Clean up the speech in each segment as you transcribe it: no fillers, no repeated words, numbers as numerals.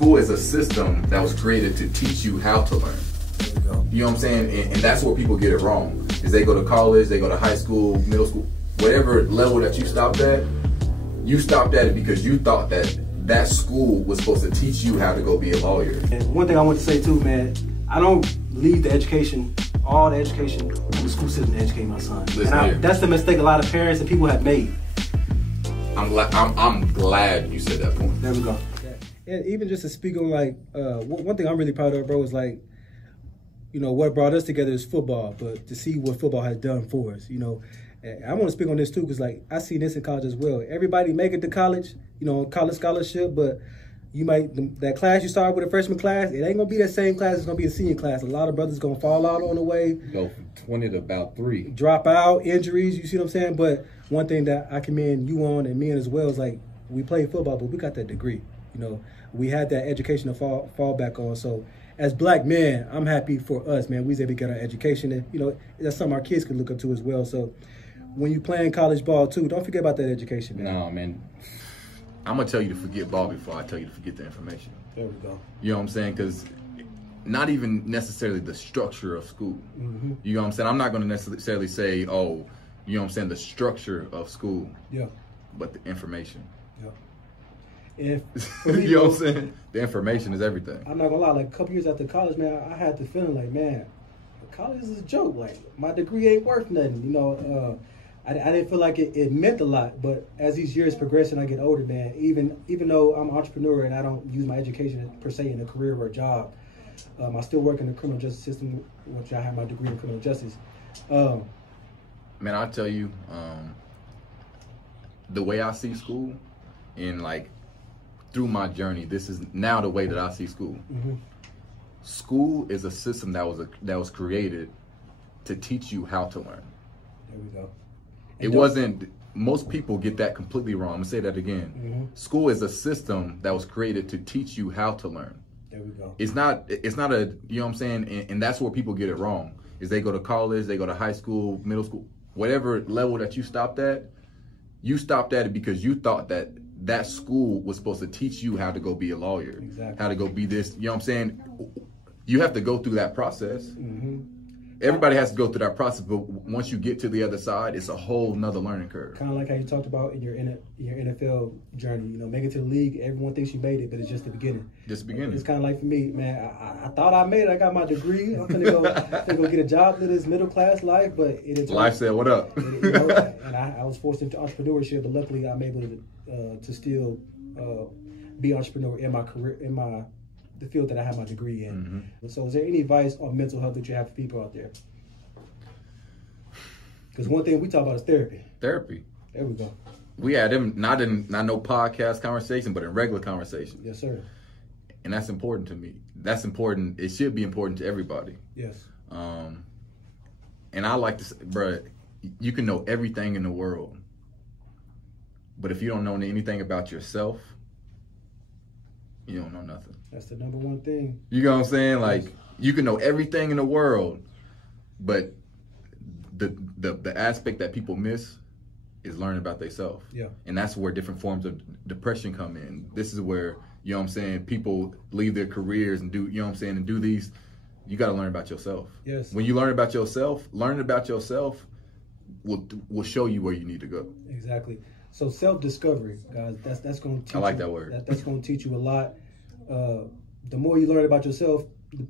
school is a system that was created to teach you how to learn. You know what I'm saying? And that's where people get it wrong. Is they go to college, they go to high school, middle school, whatever level that you stopped at it because you thought that school was supposed to teach you how to go be a lawyer. And one thing I want to say too, man, I don't leave all the education to the school system to educate my son. That's the mistake a lot of parents and people have made. I'm glad you said that point. There we go. And even just to speak on like, one thing I'm really proud of, bro, is like, you know, what brought us together is football, but to see what football has done for us, you know. And I want to speak on this too, because like I see this in college as well. Everybody make it to college, you know, college scholarship, but you might, that class you start with a freshman class, it ain't gonna be that same class, it's gonna be a senior class. A lot of brothers gonna fall out on the way. Go from 20 to about 3. Drop out, injuries, you see what I'm saying? But one thing that I commend you on and me as well is like, we played football, but we got that degree, you know. We had that education to fall back on. So as black men, I'm happy for us, man. We was able to get our education, and you know, that's something our kids can look up to as well. So when you playing college ball too, don't forget about that education, man. No, man. I'm gonna tell you to forget ball before I tell you to forget the information. There we go. You know what I'm saying? Because not even necessarily the structure of school. Mm-hmm. You know what I'm saying? I'm not gonna necessarily say, oh, you know what I'm saying, the structure of school. Yeah. But the information. Yeah. You know what I'm saying? The information is everything. I'm not gonna lie, like a couple years after college, man, I had the feeling like, man, college is a joke. Like, my degree ain't worth nothing. You know, I didn't feel like it meant a lot. But as these years progress and I get older, man, even though I'm an entrepreneur and I don't use my education per se in a career or a job, I still work in the criminal justice system, which I have my degree in criminal justice. Man, I'll tell you, the way I see school, and like through my journey, this is now the way that I see school. Mm-hmm. School is a system that was created to teach you how to learn. There we go. It wasn't. Most people get that completely wrong. I'm gonna say that again. Mm-hmm. School is a system that was created to teach you how to learn. There we go. It's not a, you know what I'm saying? And that's where people get it wrong. Is they go to college, they go to high school, middle school, whatever level that you stopped at it because you thought that school was supposed to teach you how to go be a lawyer, exactly. How to go be this, you know what I'm saying? You have to go through that process. Mm-hmm. Everybody has to go through that process, but once you get to the other side, it's a whole nother learning curve. Kind of like how you talked about in your NFL journey, you know, making it to the league, everyone thinks you made it, but it's just the beginning. Just the beginning. It's kind of like for me, man, I thought I made it, I got my degree, I'm gonna go get a job to this middle class life, but it is life said, what up? You know, and I was forced into entrepreneurship, but luckily I'm able to still be an entrepreneur in my career, in the field that I have my degree in. Mm-hmm. So is there any advice on mental health that you have for people out there? Because one thing we talk about is therapy. Therapy. There we go. We had them not no podcast conversation, but in regular conversation. Yes, sir. And that's important to me. That's important. It should be important to everybody. Yes. And I like to say, bro, you can know everything in the world, but if you don't know anything about yourself, you don't know nothing. That's the number one thing. You know what I'm saying? Like, you can know everything in the world, but the aspect that people miss is learning about themselves. Yeah. And that's where different forms of depression come in. This is where, you know what I'm saying, people leave their careers and do, you know what I'm saying, and do these. You got to learn about yourself. Yes. When you learn about yourself, learning about yourself will show you where you need to go. Exactly. So self-discovery, guys, that's going to teach you. I like that word. That's going to teach you a lot. The more you learn about yourself, you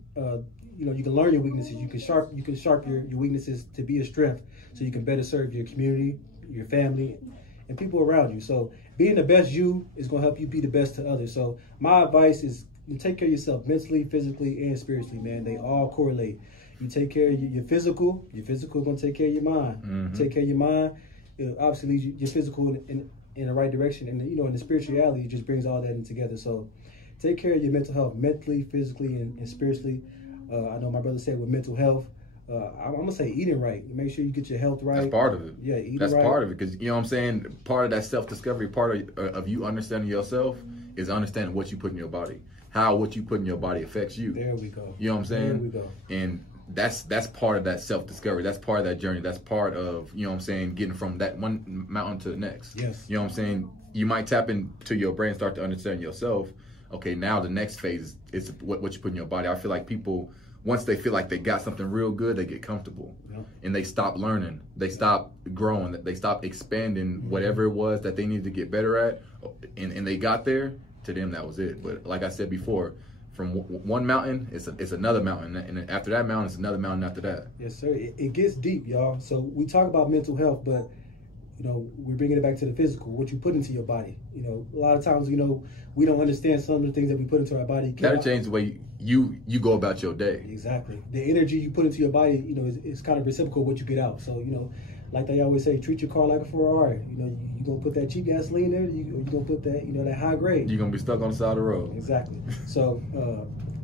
know, you can learn your weaknesses. You can sharp your weaknesses to be a strength, so you can better serve your community, your family, and people around you. So being the best you is going to help you be the best to others. So my advice is you take care of yourself mentally, physically, and spiritually, man. They all correlate. You take care of your physical is going to take care of your mind. Mm-hmm. Take care of your mind, it obviously leads your physical in the right direction. And, you know, in the spirituality, it just brings all that in together. So take care of your mental health, mentally, physically, and spiritually. I know my brother said with mental health, I'm going to say eating right. Make sure you get your health right. That's part of it. Yeah, eating right. That's part of it, because, you know what I'm saying, part of that self-discovery, part of you understanding yourself is understanding what you put in your body, how what you put in your body affects you. There we go. You know what I'm saying? There we go. And that's part of that self-discovery. That's part of that journey. That's part of, you know what I'm saying, getting from that one mountain to the next. Yes. You know what I'm saying? You might tap into your brain, start to understand yourself, okay, now the next phase is what you put in your body. I feel like people, once they feel like they got something real good, they get comfortable. Yep. And they stop learning. They stop growing. They stop expanding whatever it was that they needed to get better at. And they got there. To them, that was it. But like I said before, from one mountain, it's another mountain. And after that mountain, it's another mountain after that. Yes, sir. It gets deep, y'all. So we talk about mental health, but, you know, we're bringing it back to the physical, what you put into your body. You know, a lot of times, you know, we don't understand some of the things that we put into our body. That'll change the way you go about your day. Exactly. The energy you put into your body, you know, is kind of reciprocal what you get out. So, you know, like they always say, treat your car like a Ferrari. You know, you're going to put that cheap gasoline there, you're going to put that, you know, that high grade. You're going to be stuck on the side of the road. Exactly. So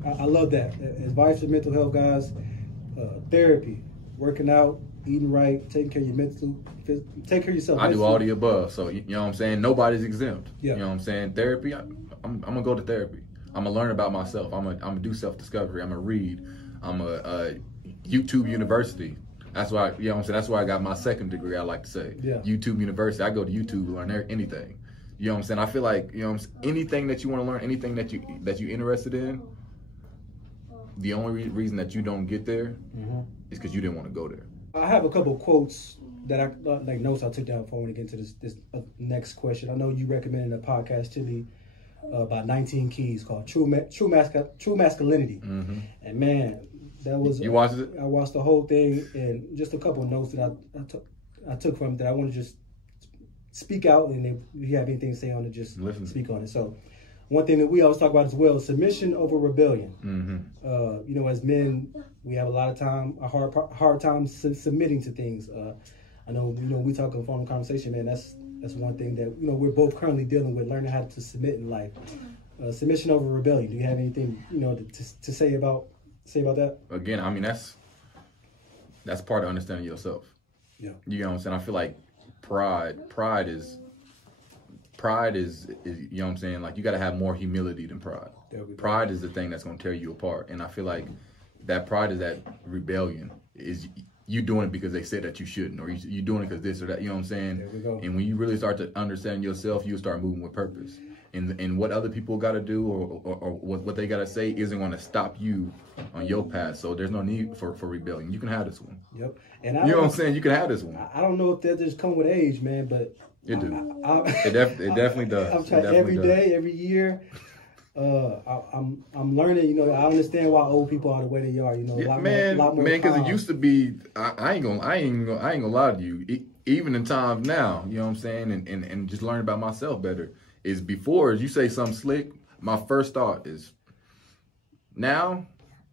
I love that. Advice for mental health, guys, therapy, working out, eating right, taking care of your take care of yourself. I do all the above. So, you know what I'm saying? Nobody's exempt. Yeah. You know what I'm saying? Therapy, I'm going to go to therapy. I'm going to learn about myself. I'm going to do self-discovery. I'm going to read. I'm a YouTube University. That's why, you know what I'm saying? That's why I got my second degree, I like to say. Yeah. YouTube University. I go to YouTube to learn anything. You know what I'm saying? I feel like, you know, anything that you want to learn, anything that you're interested in, the only reason that you don't get there is because you didn't want to go there. I have a couple of quotes that like notes I took down before I want to get into this next question. I know you recommended a podcast to me about 19 keys called True Masculinity. And man, that was you watched it? I watched the whole thing, and just a couple of notes that I took from it that I want to just speak out, and if you have anything to say on it, just speak on it. So one thing that we always talk about as well, submission over rebellion. You know, as men, we have a lot of time, a hard time submitting to things. I know, you know, we talk in phone conversation, man, that's one thing that, you know, we're both currently dealing with, learning how to submit in life. Submission over rebellion. Do you have anything, you know, to say about that? Again, I mean, that's part of understanding yourself. Yeah. You know what I'm saying? I feel like pride is you know what I'm saying? Like, you got to have more humility than pride. Pride is the thing that's going to tear you apart. And I feel like that pride is that rebellion. Is you doing it because they said that you shouldn't, or you doing it because this or that, you know what I'm saying? There we go. And when you really start to understand yourself, you start moving with purpose. And what other people got to do or what they got to say isn't going to stop you on your path. So there's no need for rebellion. You can have this one. Yep. And you know what I'm saying? You can have this one. I don't know if that just come with age, man, but it do. It definitely does. I'm trying every day, every year. I'm learning. You know, I understand why old people are the way they are. You know, a lot more because it used to be. I ain't gonna lie to you. Even in times now, you know what I'm saying, and just learn about myself better. Is before you say something slick, my first thought is, now,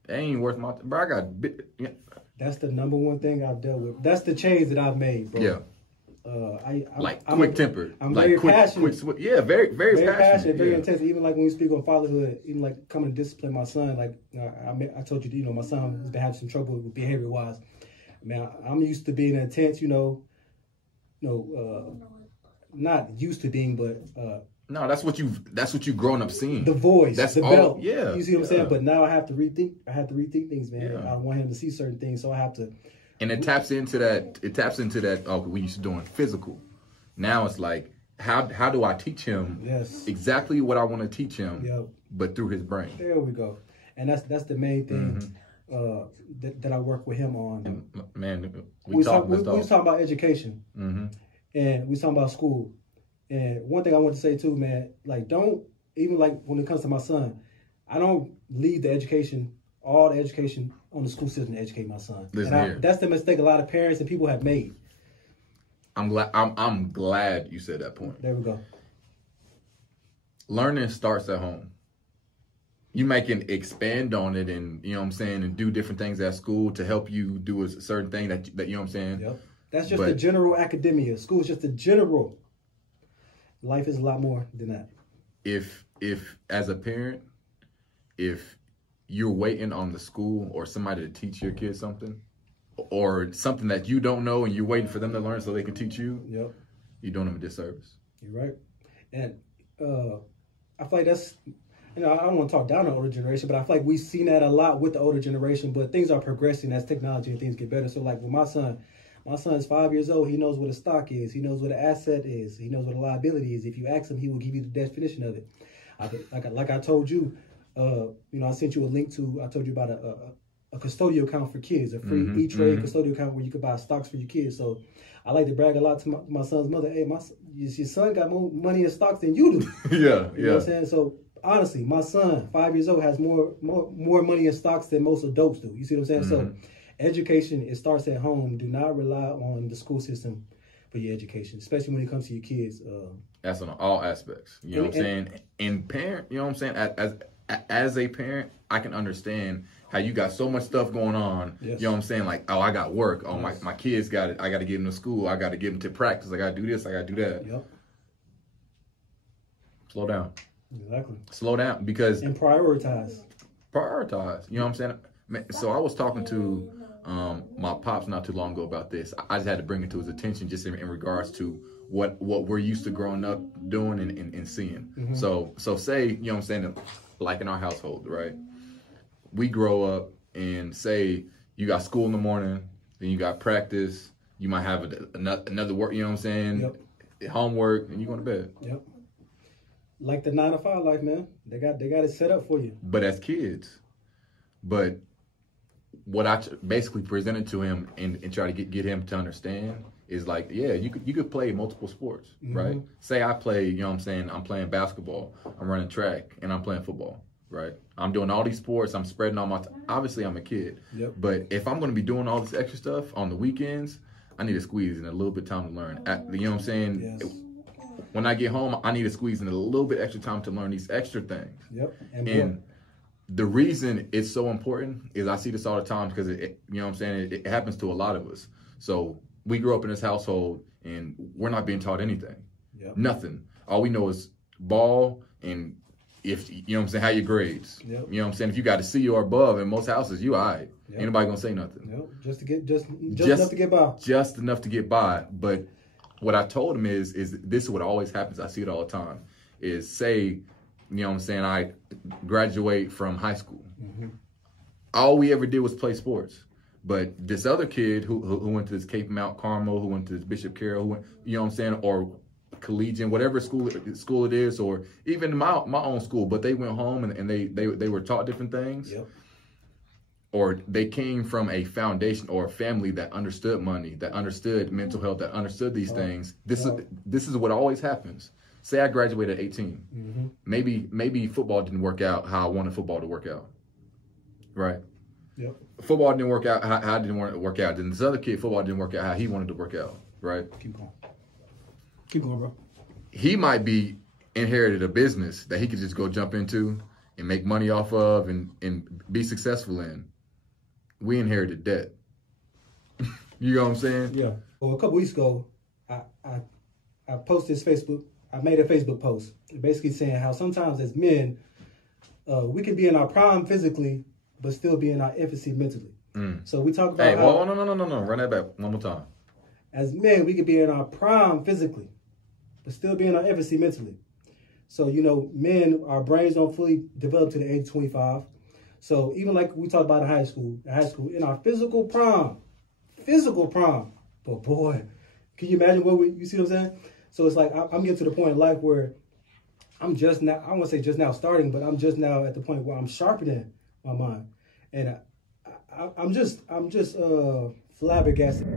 it ain't worth my. Bro, I got. Yeah. That's the number one thing I've dealt with. That's the change that I've made, bro. Yeah. I'm quick-tempered. I'm like very passionate. Very passionate. Very intense. Even like when we speak on fatherhood, even like coming to discipline my son. Like I told you, you know, my son has been having some trouble with behavior-wise. Man, I'm used to being intense. Not used to being, but. No, that's what you've grown up seeing. The voice, that's the belt. Yeah. You see what I'm saying? But now I have to rethink. Things, man. Yeah. I want him to see certain things, so I have to. And it taps into that. Oh, we used to doing physical. Now it's like, how do I teach him? Yes. Exactly what I want to teach him. Yep. But through his brain. There we go. And that's the main thing that I work with him on. And, man, we was talking about education, and we was talking about school. And one thing I want to say too, man, like don't even like when it comes to my son, I don't leave all the education on the school system to educate my son. That's the mistake a lot of parents and people have made. I'm glad you said that point. There we go. Learning starts at home. You can expand on it, and you know what I'm saying, and do different things at school to help you do a certain thing that you know what I'm saying. Yep. That's just the general academia. School is just the general. Life is a lot more than that. If as a parent, if you're waiting on the school or somebody to teach your kid something, or something that you don't know and you're waiting for them to learn so they can teach you, you're doing them a disservice. You're right. And I feel like that's, you know, I don't want to talk down on the older generation, but I feel like we've seen that a lot with the older generation, but things are progressing as technology and things get better. So like with my son is 5 years old. He knows what a stock is. He knows what an asset is. He knows what a liability is. If you ask him, he will give you the definition of it. Like I told you, I sent you a link to. I told you about a custodial account for kids, a free E-Trade custodial account where you could buy stocks for your kids. So I like to brag a lot to my son's mother. Hey, your son got more money in stocks than you do. Yeah, you know what I'm saying? So honestly, my son, 5 years old, has more money in stocks than most adults do. You see what I'm saying? So education, it starts at home. Do not rely on the school system for your education, especially when it comes to your kids. That's on all aspects. You know what I'm saying? And parent, you know what I'm saying? As a parent, I can understand how you got so much stuff going on. Yes. You know what I'm saying? Like, oh, I got work. Oh, my kids got it. I got to get them to school. I got to get them to practice. I got to do this. I got to do that. Yep. Slow down. Exactly. Slow down because... And prioritize. Prioritize. You know what I'm saying? So I was talking to my pops not too long ago about this. I just had to bring it to his attention just in regards to what we're used to growing up doing and seeing. So say, you know what I'm saying, like in our household, right? We grow up and say you got school in the morning, then you got practice, you might have another work, you know what I'm saying? Yep. Homework, and you go to bed. Yep. Like the 9-to-5 life, man. They got it set up for you. But as kids, what I basically presented to him and try to get him to understand is like, yeah, you could play multiple sports, right? Say I play, you know what I'm saying, I'm playing basketball, I'm running track, and I'm playing football, right? I'm doing all these sports, I'm spreading all my obviously I'm a kid. Yep. But if I'm going to be doing all this extra stuff on the weekends, I need to squeeze in a little bit of time to learn. You know what I'm saying? Yes. When I get home, I need to squeeze in a little bit extra time to learn these extra things. Yep. And the reason it's so important is I see this all the time because you know what I'm saying, it happens to a lot of us. So we grew up in this household and we're not being taught anything. Yep. Nothing. All we know is ball and if you know what I'm saying, how your grades. Yep. You know what I'm saying? If you got a C or above in most houses, you all right. Yep. Ain't nobody gonna say nothing. Yep. Just enough to get by. Just enough to get by. But what I told him is this is what always happens. I see it all the time. Is say, you know what I'm saying, I graduate from high school. All we ever did was play sports. But this other kid who went to this Cape Mount Carmel, who went to this Bishop Carroll, who went, you know what I'm saying, or collegiate, whatever school it is, or even my own school, but they went home and they were taught different things. Yep. Or they came from a foundation or a family that understood money, that understood mental health, that understood these things. This is what always happens. Say I graduated at 18. Maybe football didn't work out how I wanted football to work out. Right? Yep. Football didn't work out how I didn't want it to work out. Then this other kid, football didn't work out how he wanted to work out. Right? Keep going, bro. He might be inherited a business that he could just go jump into and make money off of and be successful in. We inherited debt. You know what I'm saying? Yeah. Well, a couple weeks ago, I posted this Facebook. I made a Facebook post basically saying how sometimes as men, we can be in our prime physically, but still be in our infancy mentally. So we talk about no. Run that back one more time. As men, we could be in our prime physically, but still be in our infancy mentally. So, you know, men, our brains don't fully develop to the age of 25. So even like we talked about in high school, in our physical prime, but boy, can you imagine you see what I'm saying? So it's like, I'm getting to the point in life where I'm just now, I won't say just now starting, but I'm just now at the point where I'm sharpening my mind. And I'm just flabbergasted.